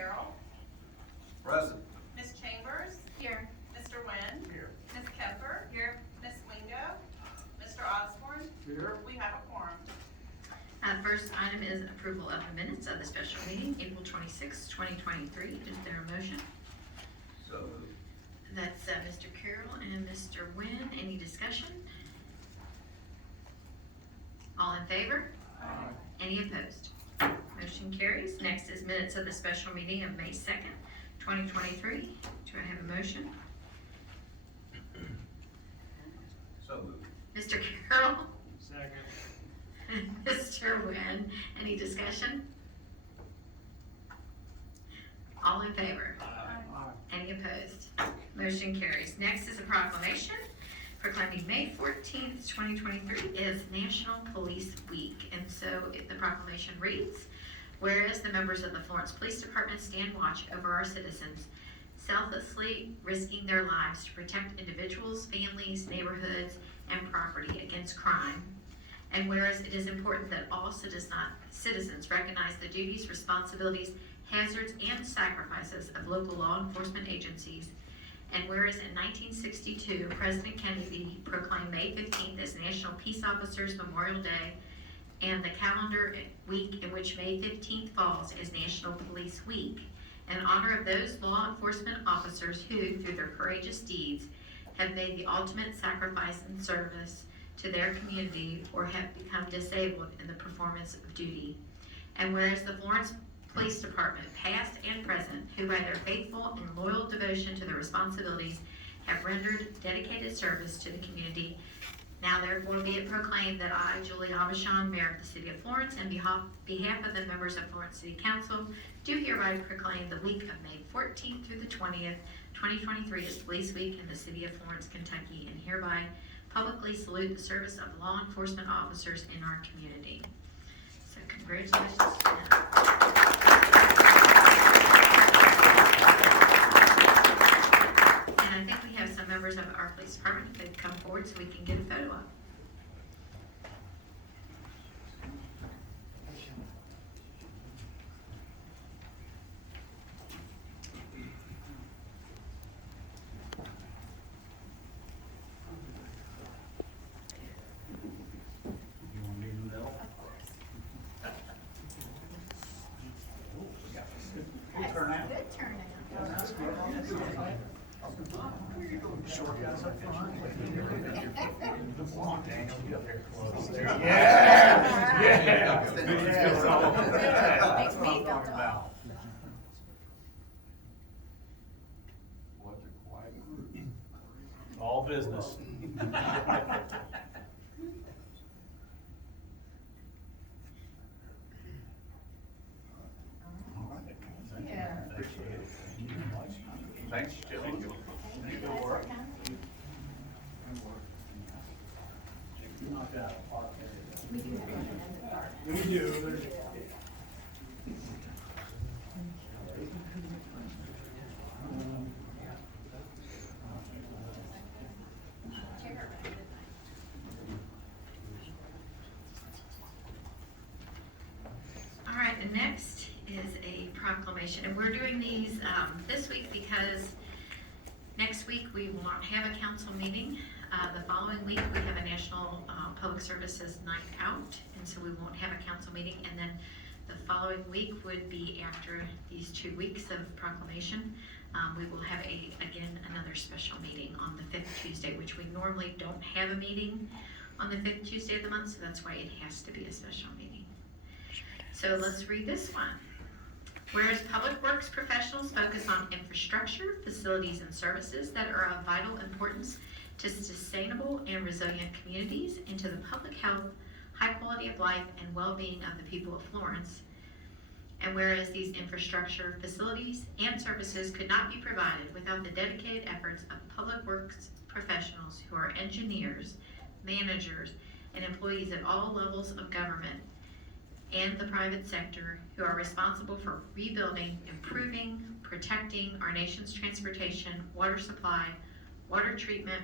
Carroll. Present. Ms. Chambers. Here. Mr. Wynn. Here. Ms. Kemper. Here. Ms. Wingo. Mr. Osborne. Here. We have a quorum. First item is approval of the minutes of the special meeting, April 26, 2023. Is there a motion? So moved. That's Mr. Carroll and Mr. Wynn. Any discussion? All in favor? Aye. Any opposed? Motion carries. Next is minutes of the special meeting of May 2nd, 2023. Do I have a motion? So moved. Mr. Carroll? Second. Mr. Wynn, any discussion? All in favor? Any opposed? Motion carries. Next is a proclamation proclaiming May 14th, 2023 is National Police Week. And so the proclamation reads, whereas the members of the Florence Police Department stand watch over our citizens, selflessly risking their lives to protect individuals, families, neighborhoods, and property against crime. And whereas it is important that all citizens recognize the duties, responsibilities, hazards, and sacrifices of local law enforcement agencies. And whereas in 1962, President Kennedy proclaimed May 15th as National Peace Officers Memorial Day, and the calendar week in which May 15th falls as National Police Week, in honor of those law enforcement officers who, through their courageous deeds, have made the ultimate sacrifice and service to their community or have become disabled in the performance of duty. And whereas the Florence Police Department, past and present, who by their faithful and loyal devotion to their responsibilities have rendered dedicated service to the community, now therefore be it proclaimed that I, Julie Abishon, Mayor of the City of Florence, and behalf of the members of Florence City Council, do hereby proclaim the week of May 14th through the 20th, 2023 as Police Week in the City of Florence, Kentucky, and hereby publicly salute the service of law enforcement officers in our community. So congratulations to them. And I think we have some members of our police department that could come forward so we can get a photo up. You want me to know? Good turnout. Good turnout. Short guys up front. Come on, Daniel, get up here close there. Yeah. Yeah. Makes me feel tall. What a quiet group. All business. Yeah. Thanks, Jimmy. You go work. You knocked out a park We do have another part. area. We do. All right, the next is a proclamation, and we're doing these this week because next week we will not have a council meeting. The following week we have a National Public Services Night Out, and so we won't have a council meeting. And then the following week would be after these 2 weeks of proclamation. We will have again another special meeting on the 5th Tuesday, which we normally don't have a meeting on the 5th Tuesday of the month, so that's why it has to be a special meeting. So let's read this one. Whereas public works professionals focus on infrastructure, facilities, and services that are of vital importance to sustainable and resilient communities and to the public health, high quality of life, and well-being of the people of Florence. And whereas these infrastructure, facilities, and services could not be provided without the dedicated efforts of public works professionals who are engineers, managers, and employees at all levels of government and the private sector who are responsible for rebuilding, improving, protecting our nation's transportation, water supply, water treatment,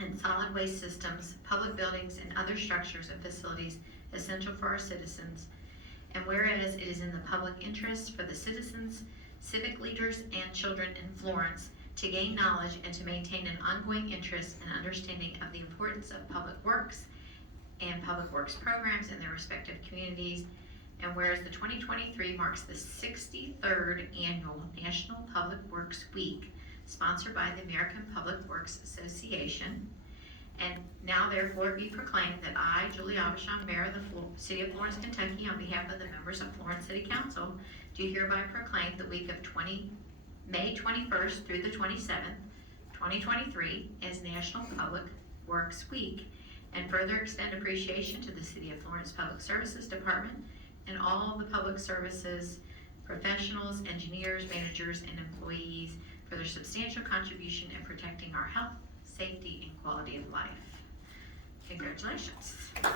and solid waste systems, public buildings, and other structures and facilities essential for our citizens. And whereas it is in the public interest for the citizens civic leaders and children in Florence to gain knowledge and to maintain an ongoing interest and understanding of the importance of public works and public works programs in their respective communities. And whereas the 2023 marks the 63rd annual National Public Works Week, sponsored by the American Public Works Association, and now therefore be proclaimed that I, Julie Abishon, Mayor of the City of Florence, Kentucky, on behalf of the members of Florence City Council, do hereby proclaim the week of May 21st through the 27th, 2023 as National Public Works Week, and further extend appreciation to the City of Florence Public Services Department and all the public services professionals, engineers, managers, and employees for their substantial contribution in protecting our health, safety, and quality of life. Congratulations. And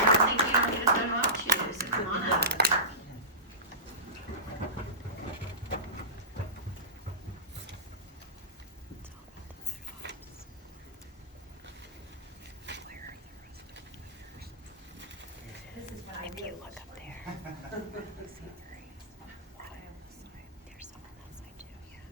I think you don't get a photo op too, so come on up. If you look up there. There's some on that side too, yeah.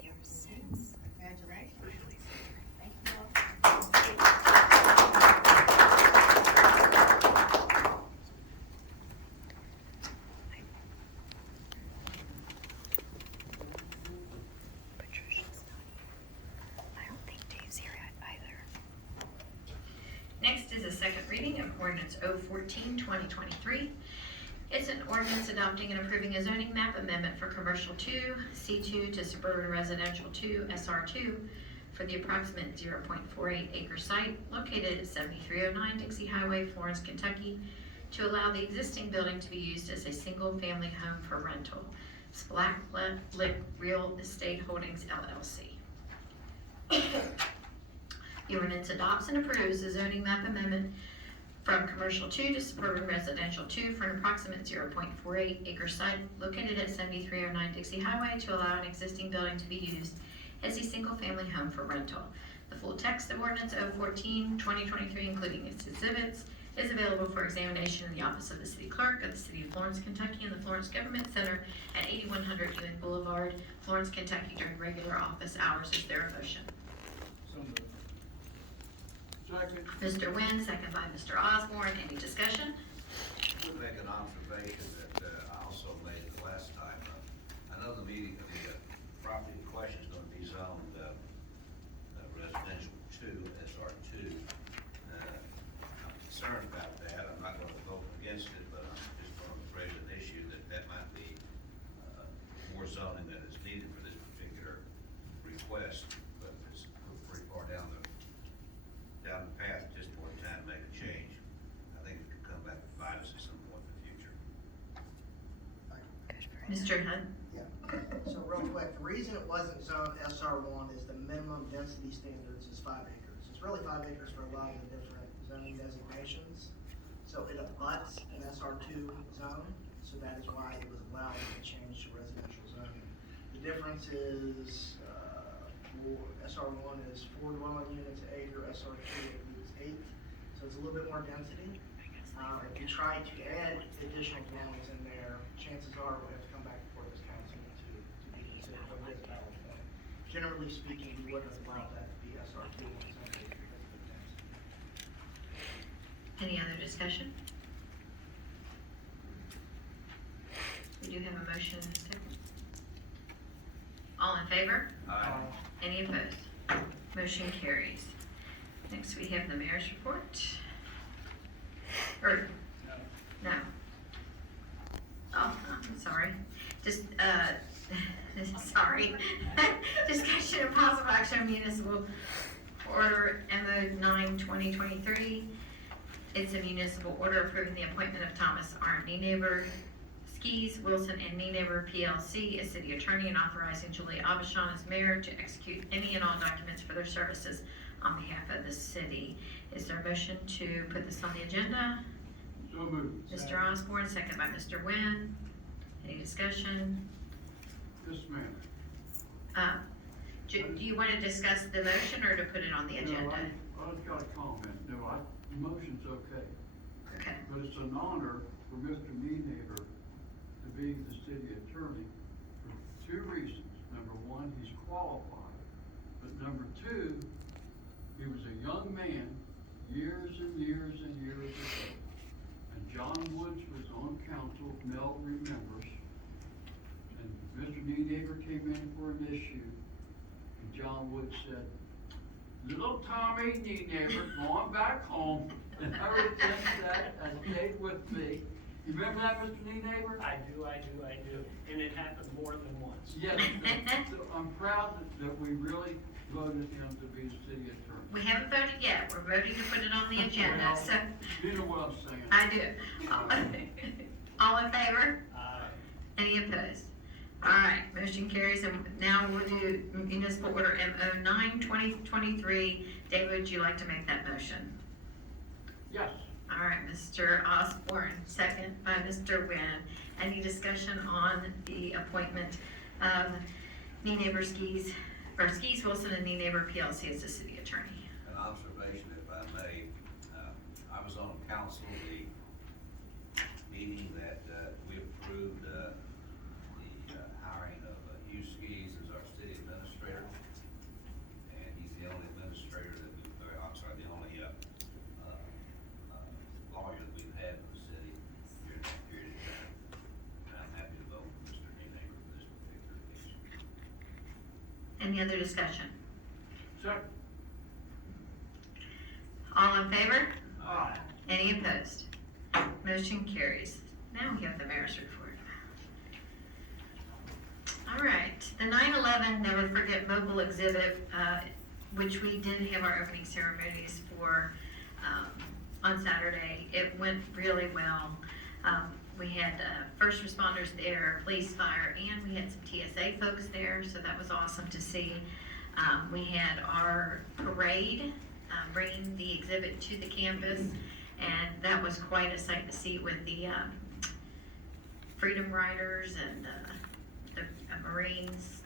There are six. Congratulations. Thank you. Patricia's not here. I don't think Dave's here either. Next is a second reading of ordinance 014, 2023. It's an ordinance adopting and approving a zoning map amendment for commercial 2, C2 to suburban residential 2, SR2, for the approximate 0.48 acre site located at 7309 Dixie Highway, Florence, Kentucky, to allow the existing building to be used as a single-family home for rental. It's Blacklick Real Estate Holdings, LLC. The ordinance adopts and approves the zoning map amendment from commercial 2 to suburban residential 2 for an approximate 0.48 acre site located at 7309 Dixie Highway to allow an existing building to be used as a single-family home for rental. The full text of ordinance 014, 2023, including its exhibits, is available for examination in the office of the city clerk of the city of Florence, Kentucky, in the Florence Government Center at 8100 Ewing Boulevard, Florence, Kentucky, during regular office hours. Is there a motion? So moved. Second. Mr. Wynn, second by Mr. Osborne. Any discussion? Would make an observation that I also made the last time. I know the property in question is gonna be zoned residential 2, SR2. I'm concerned about that. I'm not gonna vote against it, but I'm just gonna raise an issue that might be more zoning than is needed for this particular request. But it's pretty far down the path, just one time to make a change. I think it could come back to bite us at some point in the future. Mr. Hunt? Yeah, so real quick, the reason it wasn't zoned SR1 is the minimum density standards is 5 acres. It's really 5 acres for a lot of the different zoning designations. So it abuts an SR2 zone, so that is why it was allowed to change to residential zoning. The difference is, SR1 is 4 dwelling units an acre, SR2 is 8, so it's a little bit more density. If you try to add additional dwellings in there, chances are we'll have to come back before this council to be considered, but it is a valid point. Generally speaking, we wouldn't allow that to be SR2 on its own because of the density. Any other discussion? We do have a motion and a second. All in favor? Aye. Any opposed? Motion carries. Next, we have the mayor's report. Or, no. Oh, I'm sorry. Just, sorry. Discussion of possible action on municipal order MO 9/2023. It's a municipal order approving the appointment of Thomas R. Nienaber, Skis, Wilson and Nienaber PLC as city attorney, and authorizing Julie Abishon as mayor to execute any and all documents for their services on behalf of the city. Is there a motion to put this on the agenda? So moved. Mr. Osborne, second by Mr. Wynn. Any discussion? Yes, ma'am. Do you want to discuss the motion or to put it on the No, agenda? I just got a comment. No, the motion's okay. Okay. But it's an honor for Mr. Neighbor to be the city attorney for two reasons. Number one, he's qualified. But number two, he was a young man years and years and years ago. And John Woods was on council, Mel remembers. And Mr. Neighbor came in for an issue. And John Woods said, "Little Tommy Neighbor going back home." And ever since that, has stayed with me. You remember that, Mr. Neighbor? I do. And it happened more than once. Yes, so I'm proud that we really voted him to be the city attorney. We haven't voted yet, we're voting to put it on the agenda, Well, so, You know what I'm saying? I do. All in favor? Any opposed? All right, motion carries, and now we'll do municipal order MO 9/2023. David, would you like to make that motion? Yes. All right, Mr. Osborne, second by Mr. Nguyen. Any discussion on the appointment of Skis Wilson and Neighbor PLC as the city attorney? An observation, if I may, I was on council, the meeting that, we approved, the hiring of Hugh Skis as our city administrator. And he's the only administrator that the only, lawyer that we've had in the city during that period of time. And I'm happy to vote for Mr. Neighbor for this particular issue. Any other discussion? Second. All in favor? Aye. Any opposed? Motion carries. Now we have the mayor's report. All right, the 9/11 Never Forget mobile exhibit, which we did have our opening ceremonies for on Saturday. It went really well. We had first responders there, police, fire, and we had some TSA folks there, so that was awesome to see. We had our parade bringing the exhibit to the campus, and that was quite a sight to see with the Freedom Riders and the Marines,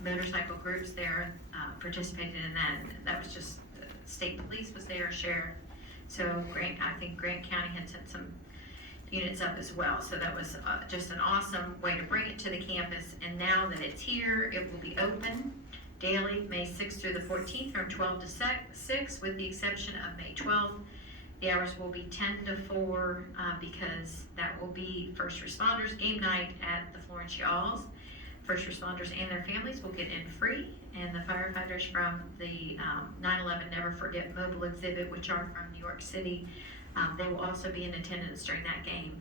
motorcycle groups there participated in that. That was just, state police was there, sheriff. So I think Grant County had sent some units up as well. So that was just an awesome way to bring it to the campus. And now that it's here, it will be open daily, May 6th through the 14th from 12 to 6, with the exception of May 12th. The hours will be 10 to 4 because that will be first responders game night at the Florence Y'alls. First responders and their families will get in free, and the firefighters from the 9/11 Never Forget mobile exhibit, which are from New York City, they will also be in attendance during that game.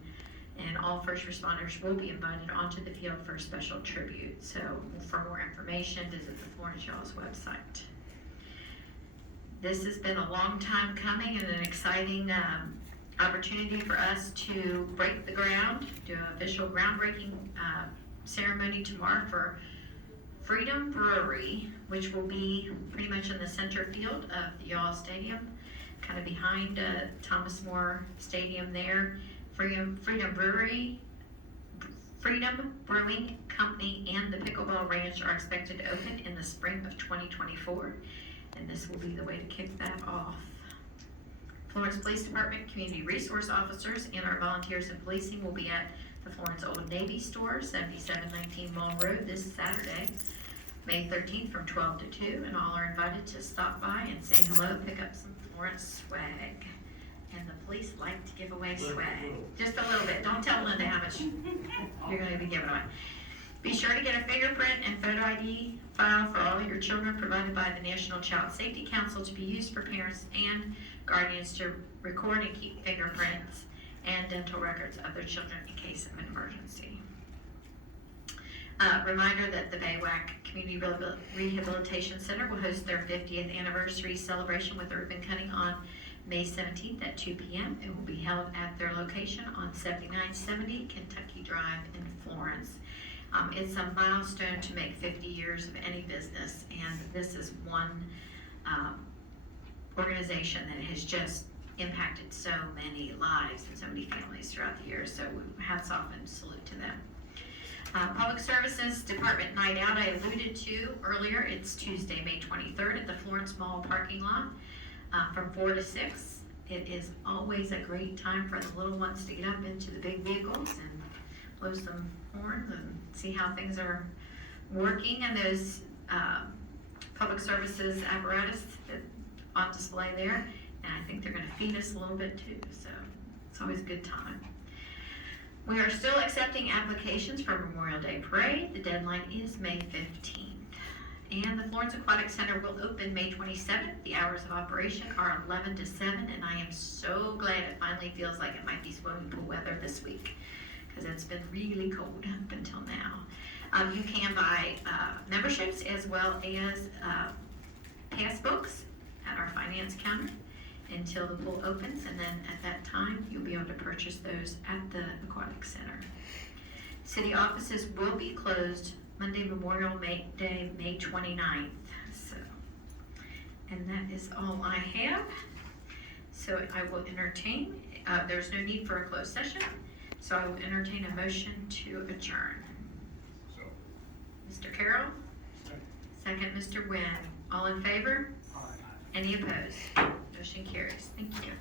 And all first responders will be invited onto the field for a special tribute. So for more information, visit the Florence Y'alls website. This has been a long time coming and an exciting opportunity for us to break the ground, do an official groundbreaking ceremony tomorrow for Freedom Brewery, which will be pretty much in the center field of the Y'all Stadium, kind of behind Thomas More Stadium there. Freedom Brewing Company and the Pickleball Ranch are expected to open in the spring of 2024, and this will be the way to kick that off. Florence Police Department Community Resource Officers and our volunteers in policing will be at the Florence Old Navy Store, 7719 Mall Road, this Saturday, May 13th from 12 to 2, and all are invited to stop by and say hello, pick up some Florence swag. And the police like to give away swag. Just a little bit. Don't tell Linda how much you're going to be giving away. Be sure to get a fingerprint and photo ID file for all of your children provided by the National Child Safety Council to be used for parents and guardians to record and keep fingerprints and dental records of their children in case of an emergency. Reminder that the Baywhack Community Rehabilitation Center will host their 50th anniversary celebration with a ribbon cutting on May 17th at 2 p.m. It will be held at their location on 7970 Kentucky Drive in Florence. It's a milestone to make 50 years of any business, and this is one organization that has just impacted so many lives and so many families throughout the years, so hats off and salute to them. Public Services Department Night Out, I alluded to earlier, it's Tuesday, May 23rd at the Florence Mall parking lot, from 4 to 6. It is always a great time for the little ones to get up into the big vehicles and blow some horns and see how things are working in those, public services apparatus that on display there. And I think they're gonna feed us a little bit too, so it's always a good time. We are still accepting applications for Memorial Day Parade. The deadline is May 15th. And the Florence Aquatic Center will open May 27th. The hours of operation are 11 to 7, and I am so glad it finally feels like it might be swimming pool weather this week, because it's been really cold up until now. You can buy memberships as well as passbooks at our finance counter until the pool opens, and then at that time, you'll be able to purchase those at the Aquatic Center. City offices will be closed Monday, Memorial Day, May 29th, so, and that is all I have. So I will entertain, there's no need for a closed session, so I will entertain a motion to adjourn. So. Mr. Carroll? Second, Mr. Nguyen. All in favor? Any opposed? Motion carries. Thank you.